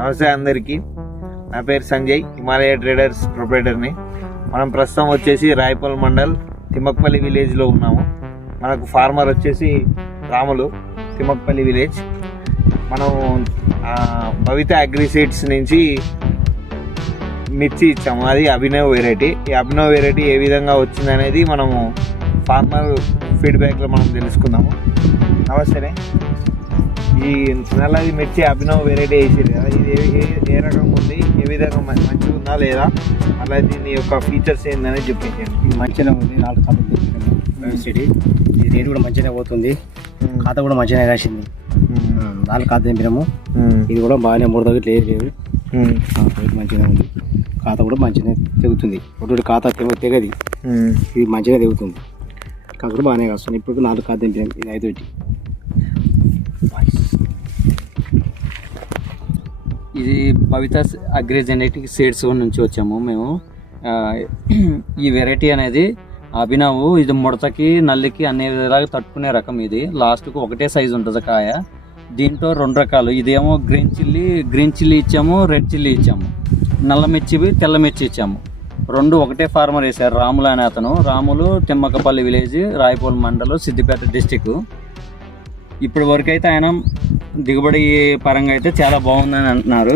నమస్తే అందరికీ, నా పేరు సంజయ్, హిమాలయ ట్రేడర్స్ ప్రొపరేటర్ని. మనం ప్రస్తుతం వచ్చేసి రాయపల్ మండల్ తిమ్మక్పల్లి విలేజ్లో ఉన్నాము. మనకు ఫార్మర్ వచ్చేసి రాములు, తిమ్మక్పల్లి విలేజ్. మనం భవిత అగ్రిసీడ్స్ నుంచి మిర్చి ఇచ్చాము, అది అభినవ్ వెరైటీ. ఈ అభినవ్ వెరైటీ ఏ విధంగా వచ్చింది అనేది మనము ఫార్మర్ ఫీడ్బ్యాక్లో మనం తెలుసుకుందాము. నమస్తేనే, ఈ నల్లది మిర్చి అభినవ్ వెరైటీ వేసారు కదా, ఇది ఏ రకంగా ఉంది, ఏ విధంగా మంచిగా ఉందా లేదా, అలా దీని యొక్క ఫీచర్స్ ఏందని చెప్పించండి. మంచిగా ఉంది, 4 ఖాతాలు సిటీ, ఇది రేటు కూడా మంచిగా పోతుంది, ఖాతా కూడా మంచిగా రాసింది. 4 ఖాతా తెంపినాము, ఇది కూడా బాగానే ముడత లేదు రేటు మంచిగా ఉంది, ఖాతా కూడా మంచిగా తెగుతుంది. ఒకటి ఖాతా తెగది, ఇది మంచిగా తెగుతుంది, కాకుండా బాగానే వస్తుంది. ఇప్పుడు 4 ఖాతా తెంపినాం, ఇది 5 పెట్టి. ఇది భవిత అగ్రిజెనెటిక్ సీడ్స్ నుంచి వచ్చాము మేము. ఈ వెరైటీ అనేది అభినవ్, ఇది ముడతకి నల్లికి అన్ని విధాలుగా తట్టుకునే రకం. ఇది లాస్ట్కు ఒకటే సైజు ఉంటుంది కాయ. దీంట్లో 2 రకాలు, ఇదేమో గ్రీన్ చిల్లీ ఇచ్చాము, రెడ్ చిల్లీ ఇచ్చాము, నల్ల మిర్చి తెల్ల మిర్చి ఇచ్చాము. 2 ఒకటే ఫార్మర్ వేశారు, రాములు అనే అతను. రాములు తిమ్మకపల్లి విలేజ్, రాయపూల్ మండలం, సిద్దిపేట డిస్టిక్. ఇప్పటి వరకు అయితే ఆయన దిగుబడి పరంగా అయితే చాలా బాగుందని అంటున్నారు.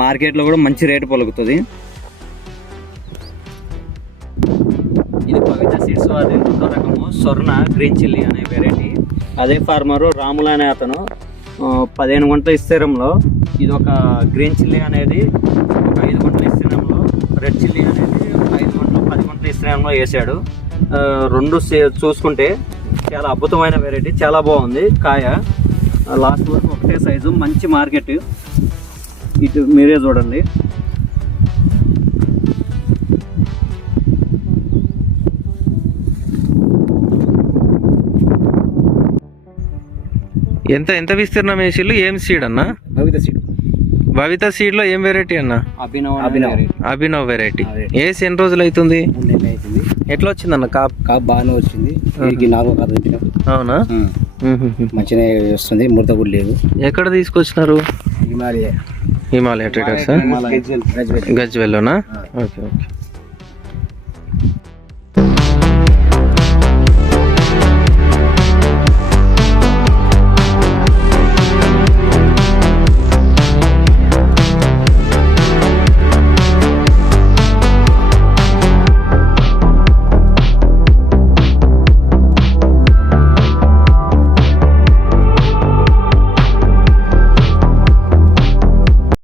మార్కెట్లో కూడా మంచి రేటు పలుకుతుంది. ఇది భవిత సీడ్స్ అది 2వ రకము, స్వర్ణ గ్రీన్ చిల్లీ అనే వెరైటీ. అదే ఫార్మరు రాములు అనే అతను 15 గుంటల విస్తీర్ణంలో ఇది ఒక గ్రీన్ చిల్లీ అనేది ఒక 5 గుంటల విస్తీర్ణంలో, రెడ్ చిల్లీ అనేది 5 గుంటలు 10 గుంటల విస్తీర్ణంలో వేసాడు. 2 చూసుకుంటే చాలా అద్భుతమైన వెరైటీ, చాలా బాగుంది కాయ. లాస్ట్ వరకు ఒకటే సైజు, మంచి మార్కెట్. ఇటు మీరే చూడండి. ఎంత విస్తీర్ణం వేసిళ్ళు? ఏం సీడ్ అన్న? భవిత సీడ్ లో ఏం వెరైటీ అన్న? అభినవ్ వెరైటీ. వేసి ఎన్ని రోజులు అవుతుంది? ఎట్లా వచ్చింది అన్న? కాపు బాగానే వచ్చింది, 4 ఖాతా తెంపినాం. అవునా? మంచిగా వస్తుంది, ముడత కూడా లేదు. ఎక్కడ తీసుకొచ్చినారు? హిమాలయ ట్రేడర్స్, గజ్వెల్లోనా? ఓకే.